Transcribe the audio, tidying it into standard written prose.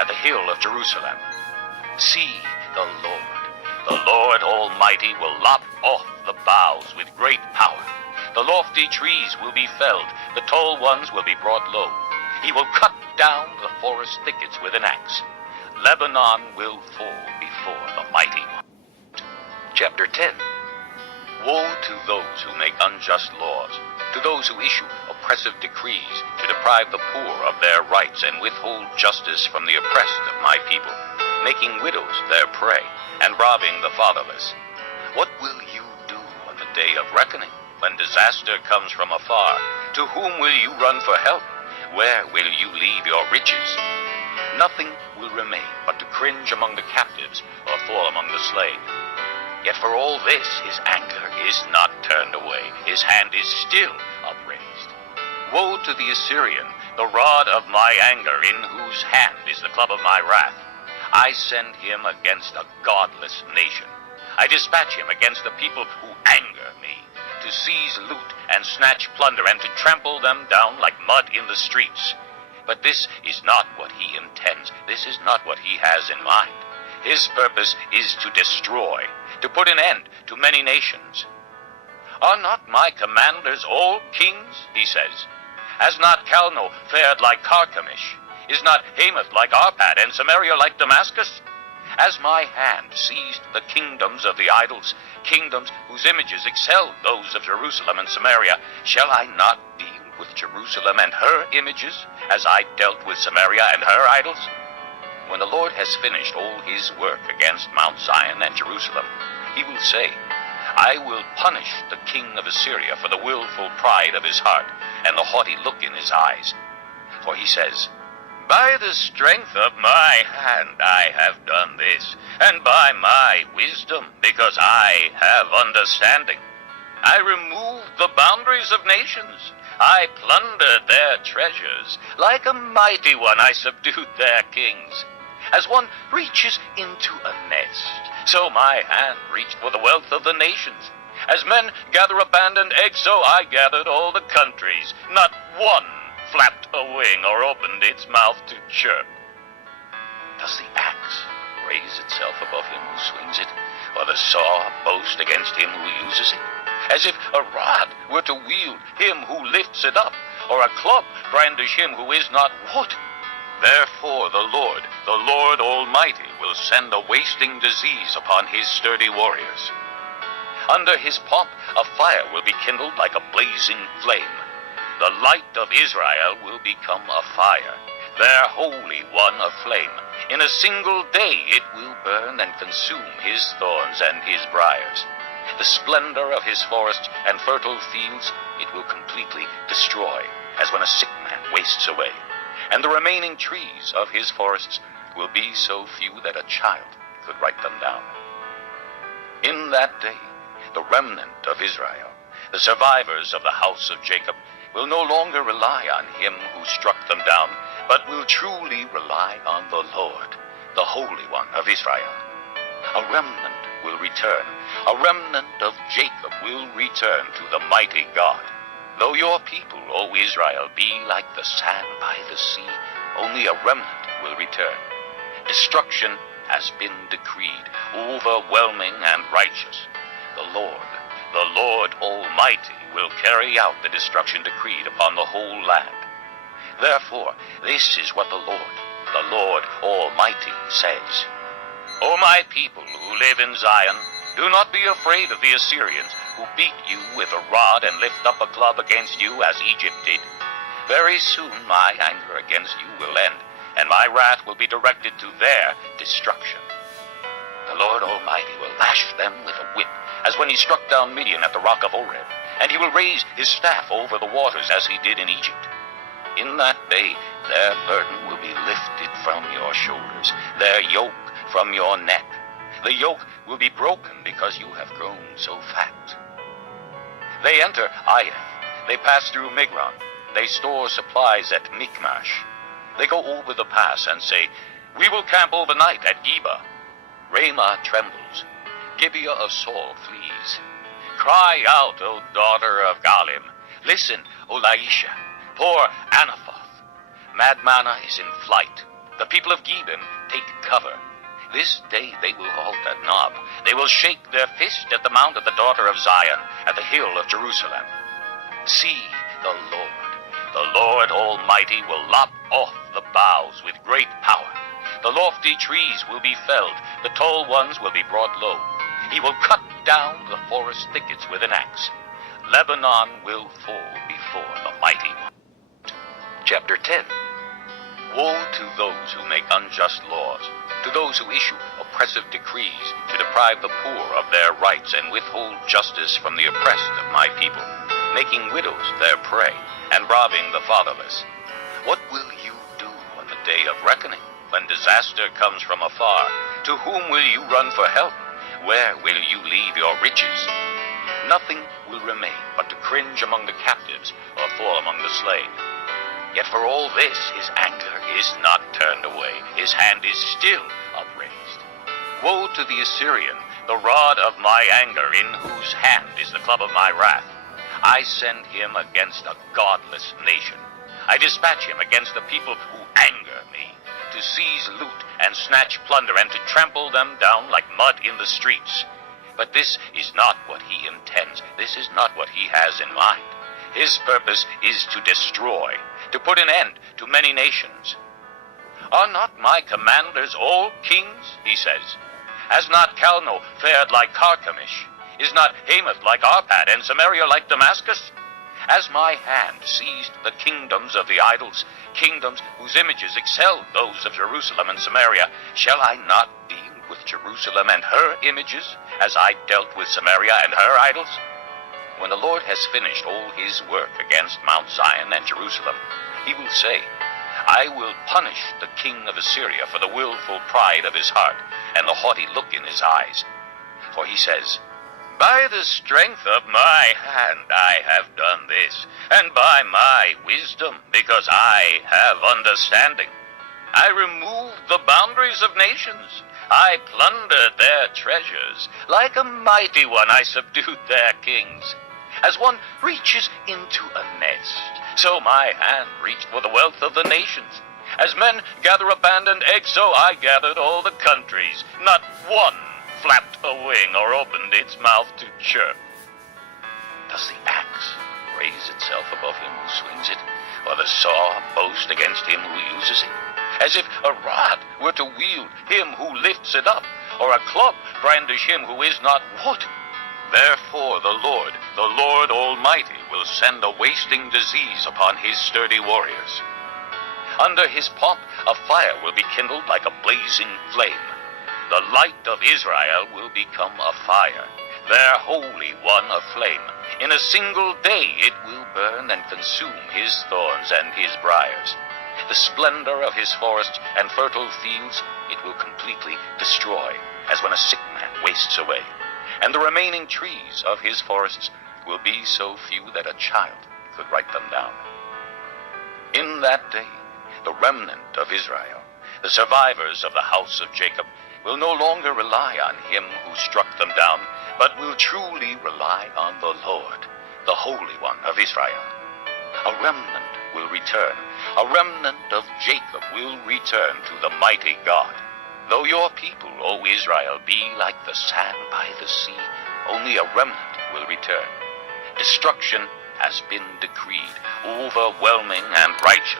at the hill of Jerusalem. See, the Lord Almighty will lop off the boughs with great power. The lofty trees will be felled, the tall ones will be brought low. He will cut down the forest thickets with an axe. Lebanon will fall before the mighty one. Chapter 10. Woe to those who make unjust laws, to those who issue oppressive decrees to deprive the poor of their rights and withhold justice from the oppressed of my people, making widows their prey and robbing the fatherless. What will you do on the day of reckoning, when disaster comes from afar? To whom will you run for help? Where will you leave your riches? Nothing will remain but to cringe among the captives or fall among the slain. Yet for all this, his anger is not turned away. His hand is still upraised. Woe to the Assyrian, the rod of my anger, in whose hand is the club of my wrath. I send him against a godless nation. I dispatch him against the people who anger me, to seize loot and snatch plunder and to trample them down like mud in the streets. But this is not what he intends. This is not what he has in mind. His purpose is to destroy, to put an end to many nations. Are not my commanders all kings, he says? Has not Calno fared like Carchemish? Is not Hamath like Arpad, and Samaria like Damascus? Has my hand seized the kingdoms of the idols, kingdoms whose images excelled those of Jerusalem and Samaria? Shall I not deal with Jerusalem and her images, as I dealt with Samaria and her idols? When the Lord has finished all his work against Mount Zion and Jerusalem, he will say, I will punish the king of Assyria for the willful pride of his heart and the haughty look in his eyes. For he says, by the strength of my hand I have done this, and by my wisdom, because I have understanding. I removed the boundaries of nations. I plundered their treasures. Like a mighty one I subdued their kings. As one reaches into a nest, so my hand reached for the wealth of the nations. As men gather abandoned eggs, so I gathered all the countries. Not one flapped a wing or opened its mouth to chirp. Does the axe raise itself above him who swings it, or the saw boast against him who uses it? As if a rod were to wield him who lifts it up, or a club brandish him who is not wood. Therefore the Lord Almighty, will send a wasting disease upon his sturdy warriors. Under his pomp a fire will be kindled like a blazing flame. The light of Israel will become a fire, their Holy One a flame. In a single day it will burn and consume his thorns and his briars. The splendor of his forests and fertile fields it will completely destroy, as when a sick man wastes away. And the remaining trees of his forests will be so few that a child could write them down. In that day, the remnant of Israel, the survivors of the house of Jacob, will no longer rely on him who struck them down, but will truly rely on the Lord, the Holy One of Israel. A remnant will return. A remnant of Jacob will return to the mighty God. Though your people, O Israel, be like the sand by the sea, only a remnant will return. Destruction has been decreed, overwhelming and righteous. The Lord Almighty, will carry out the destruction decreed upon the whole land. Therefore, this is what the Lord Almighty says. O my people who live in Zion, do not be afraid of the Assyrians, who beat you with a rod and lift up a club against you as Egypt did. Very soon my anger against you will end, and my wrath will be directed to their destruction. The Lord Almighty will lash them with a whip, as when he struck down Midian at the rock of Oreb, and he will raise his staff over the waters as he did in Egypt. In that day their burden will be lifted from your shoulders, their yoke from your neck. The yoke will be broken because you have grown so fat. They enter Aiath. They pass through Migron. They store supplies at Michmash. They go over the pass and say, we will camp overnight at Geba. Ramah trembles. Gibeah of Saul flees. Cry out, O daughter of Galim. Listen, O Laisha. Poor Anathoth. Madmanna is in flight. The people of Gibeon take cover. This day they will halt at Nob. They will shake their fist at the mount of the daughter of Zion, at the hill of Jerusalem. See, the Lord Almighty will lop off the boughs with great power. The lofty trees will be felled, the tall ones will be brought low. He will cut down the forest thickets with an axe. Lebanon will fall before the mighty one. Chapter 10. Woe to those who make unjust laws, to those who issue oppressive decrees to deprive the poor of their rights and withhold justice from the oppressed of my people, making widows their prey and robbing the fatherless. What will you do on the day of reckoning, when disaster comes from afar? To whom will you run for help? Where will you leave your riches? Nothing will remain but to cringe among the captives or fall among the slain. Yet for all this, his anger is not turned away. His hand is still upraised. Woe to the Assyrian, the rod of my anger, in whose hand is the club of my wrath. I send him against a godless nation. I dispatch him against the people who anger me, to seize loot and snatch plunder and to trample them down like mud in the streets. But this is not what he intends. This is not what he has in mind. His purpose is to destroy, to put an end to many nations. Are not my commanders all kings, he says? Has not Calno fared like Carchemish? Is not Hamath like Arpad, and Samaria like Damascus? Has my hand seized the kingdoms of the idols, kingdoms whose images excelled those of Jerusalem and Samaria? Shall I not deal with Jerusalem and her images, as I dealt with Samaria and her idols? When the Lord has finished all his work against Mount Zion and Jerusalem, he will say, I will punish the king of Assyria for the willful pride of his heart and the haughty look in his eyes. For he says, by the strength of my hand I have done this, and by my wisdom, because I have understanding. I removed the boundaries of nations. I plundered their treasures. Like a mighty one I subdued their kings. As one reaches into a nest, so my hand reached for the wealth of the nations. As men gather abandoned eggs, so I gathered all the countries. Not one flapped a wing or opened its mouth to chirp. Does the axe raise itself above him who swings it, or the saw boast against him who uses it? As if a rod were to wield him who lifts it up, or a club brandish him who is not wood. Therefore the Lord Almighty, will send a wasting disease upon his sturdy warriors. Under his pomp a fire will be kindled like a blazing flame. The light of Israel will become a fire, their Holy One a flame. In a single day it will burn and consume his thorns and his briars. The splendor of his forests and fertile fields it will completely destroy, as when a sick man wastes away. And the remaining trees of his forests will be so few that a child could write them down. In that day, the remnant of Israel, the survivors of the house of Jacob, will no longer rely on him who struck them down, but will truly rely on the Lord, the Holy One of Israel. A remnant will return. A remnant of Jacob will return to the mighty God. Though your people, O Israel, be like the sand by the sea, only a remnant will return. Destruction has been decreed, overwhelming and righteous.